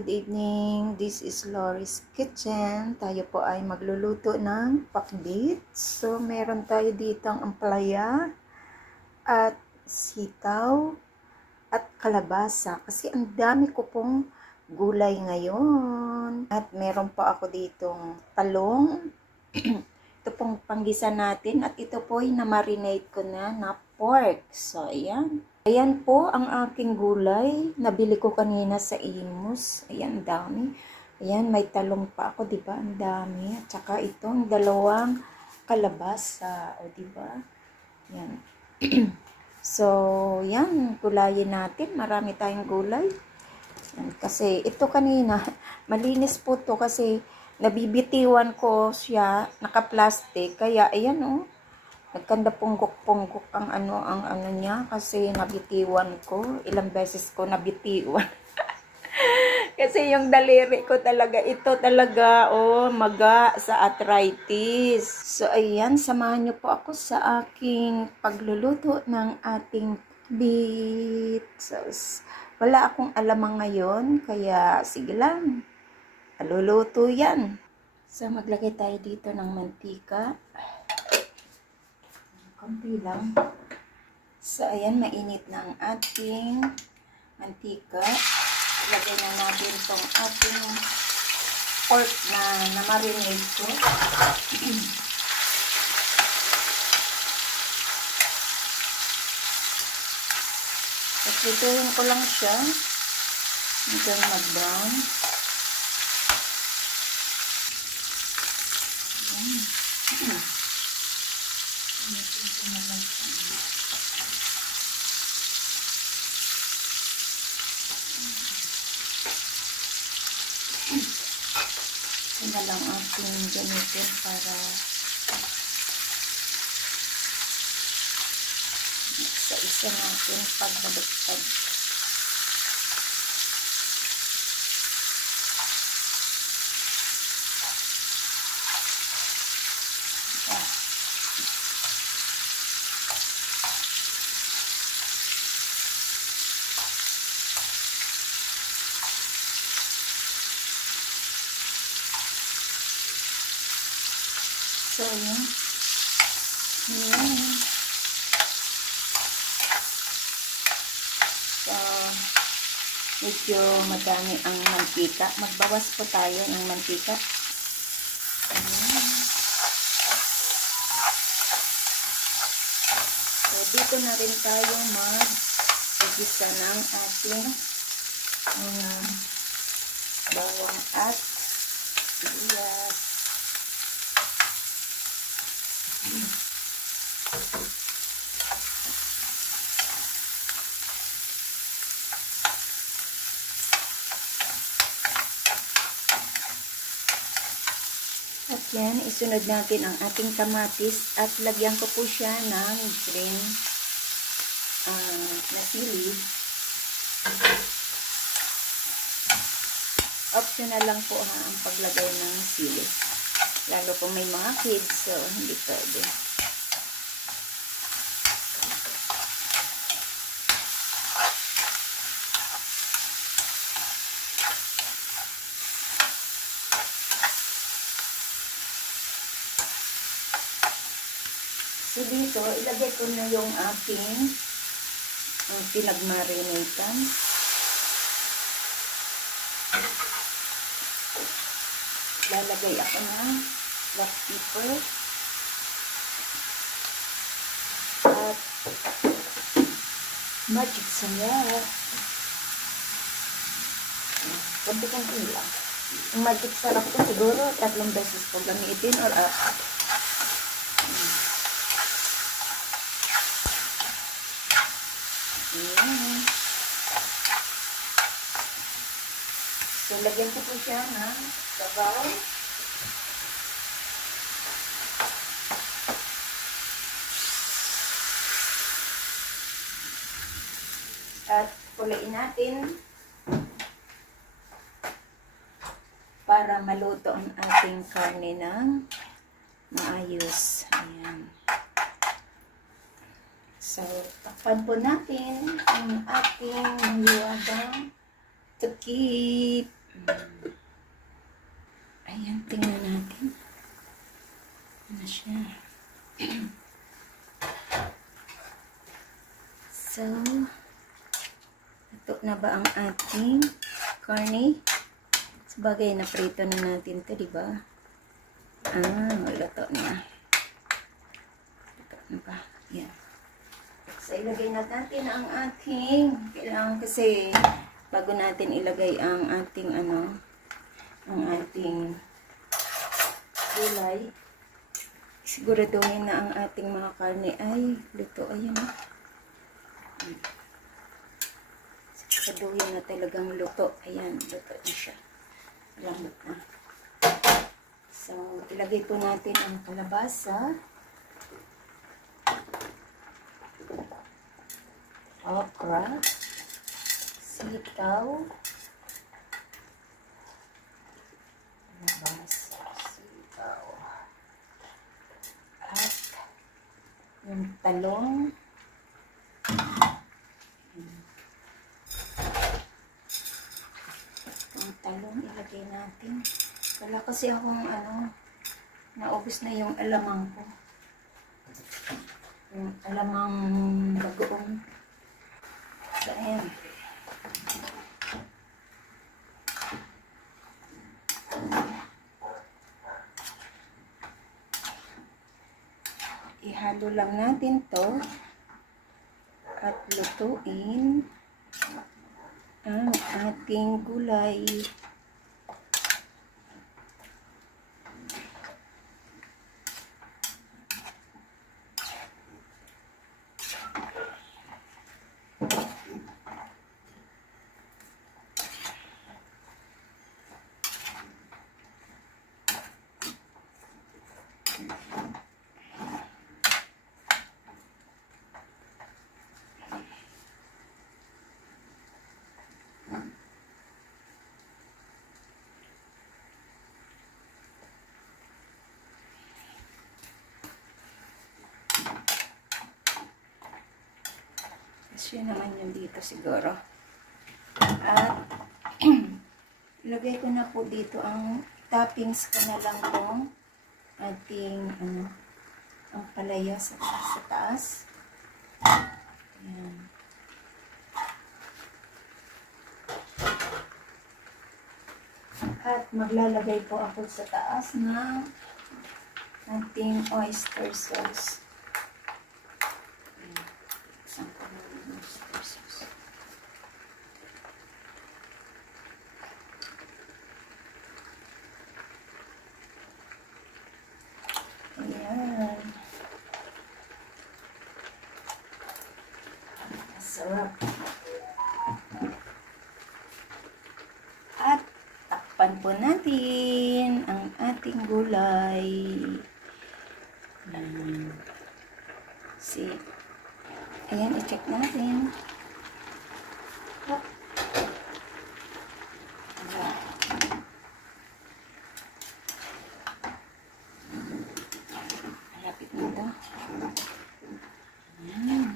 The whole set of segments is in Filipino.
good evening. This is Lori's Kitchen. Tayo po ay magluluto ng pakbit. So, meron tayo ditong ampalaya at sitaw at kalabasa. Kasi ang dami ko pong gulay ngayon. At meron pa ako ditong talong. Ito pong panggisa natin. At ito po ay na-marinate ko na pork. So, ayan. Ayan po ang aking gulay. Nabili ko kanina sa Imus. Ayan, dami. Ayan, may talong pa ako, diba? Ang dami. At saka itong dalawang kalabasa. O, diba? Ayan. So, yan. Gulayin natin. Marami tayong gulay. Ayan, kasi ito kanina, malinis po to kasi nabibitiwan ko siya, naka-plastic. Kaya, ayan, oh. Nagkanda punggok-punggok ang ano niya kasi nabitiwan ko. Ilang beses ko nabitiwan. Kasi yung daliri ko talaga, ito talaga, oh, maga sa arthritis. So, ayan, samahan niyo po ako sa aking pagluluto ng ating beet. So, wala akong alamang ngayon, kaya sige lang. Luluto yan. So, maglagay tayo dito ng mantika. Konti lang. So, ayan, mainit na ang ating mantika. Ilagay na natin itong ating pork na marinate ko. At lutuin ko lang siya. Hanggang mag-brown. Ayan. Ito na lang ating gamitin para isa-isa natin pagbalagtad. So, ayan. So, medyo madami ang mantika. Magbawas po tayo ng mantika. Ayan. So, dito na rin tayo mag-igisa ng ating bawang at sibuyas. At yan, isunod natin ang ating kamatis at lagyan ko po siya ng green na sili. Optional lang po ang paglagay ng sili. Lalo kung may mga kids, so hindi pwede. So dito, ilagay ko na yung ating pinagmarinatan. Lalagay ako ng black pepper at magic sarap. Kunti-kunti lang. Ang magic sarap ko siguro 3 beses ko gamitin or apat. Ayan. So, lagyan ko po siya ng sabaw. At kulain natin para maluto ang ating karne ng maayos. Ayan. So, takpan po natin ang ating mahiwagang to keep. Ayan, tingnan natin. Ano siya? So, ito na ba ang ating karne? Sabagay, naprito na natin ito, diba? Luto na. Luto na ba? Yan. So, ilagay na natin ang ating, kailangan kasi, bago natin ilagay ang ating, ang ating gulay, siguraduhin na ang ating mga karne ay luto. Ayan. Siguraduhin na talagang luto. Ayan, luto na siya. Lambot na. So, ilagay po natin ang kalabasa, okra, sitaw, kalabasa, sitaw, at yung talong, yung talong ilagay natin. Wala kasi akong naubos na yung alamang ko. Yung alamang bagoong. So, ayan. Ihalo lang natin to at lutuin ang ating gulay. Yun naman yun dito siguro. At ilagay ko na po dito ang toppings ko na lang kung ating ang palaya sa taas. Ayan. At maglalagay po ako sa taas ng ating oyster sauce. Ayan. Masarap. At takpan po natin ang ating gulay. See? Ayan, i-check natin. Malapit na ito. Ayan.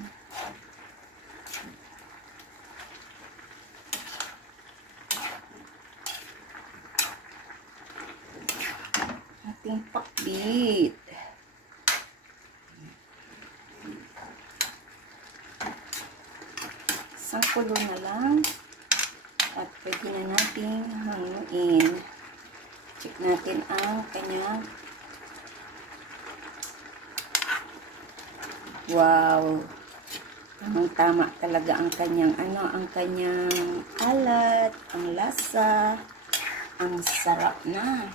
Ating pakbit. Isang kulo na lang at pwede na natin hanguin. Check natin ang kanyang tama talaga ang kanyang ang kanyang alat, ang lasa, ang sarap na.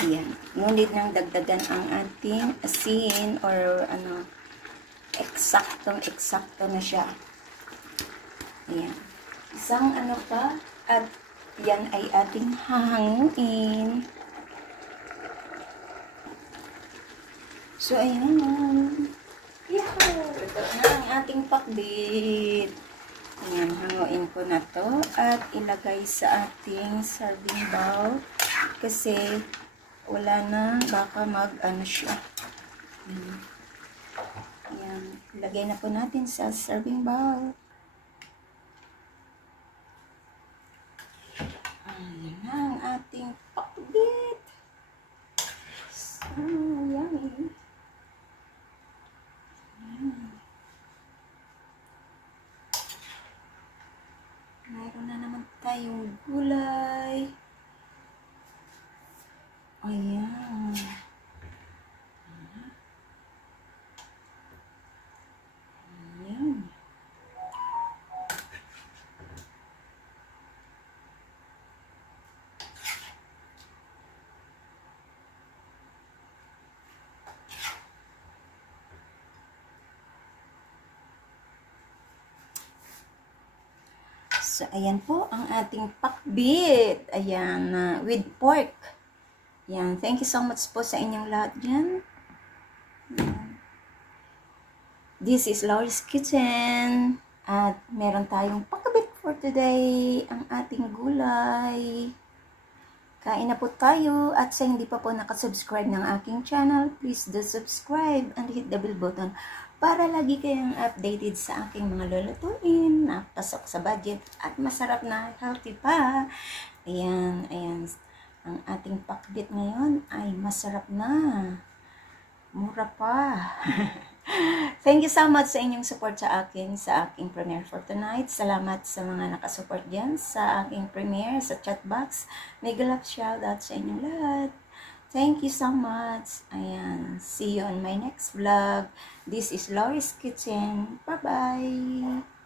Ayan. Ngunit nang dagdagan ang ating asin or eksakto na siya. Ayan. Isang pa at yan ay ating hahanguin. So, ayan. Yahoo! Ito na ang ating pakbit. Ayan, hanguin ko na to at ilagay sa ating serving bowl kasi wala na, baka siya. Ayan, ilagay na po natin sa serving bowl. ating pakbit. So, yummy. Mayroon na naman tayong gulay. Ayan. Ayan. So, ayan po ang ating pakbit. Ayan, with pork. Ayan, thank you so much po sa inyong lahat dyan. Ayan. This is Lori's Kitchen. At meron tayong pakbit for today. Ang ating gulay. Kain na po tayo. At sa hindi pa po nakasubscribe ng aking channel, please do subscribe and hit the bell button para lagi kayong updated sa aking mga lulutuin na pasok sa budget at masarap na, healthy pa. Ayan, ayan. Ang ating pakbit ngayon ay masarap na. Mura pa. Thank you so much sa inyong support sa aking premiere for tonight. Salamat sa mga nakasupport dyan sa aking premiere, sa chat box. Mega love shoutout sa inyong lahat. Thank you so much. Ayan. See you on my next vlog. This is Lori's Kitchen. Bye-bye.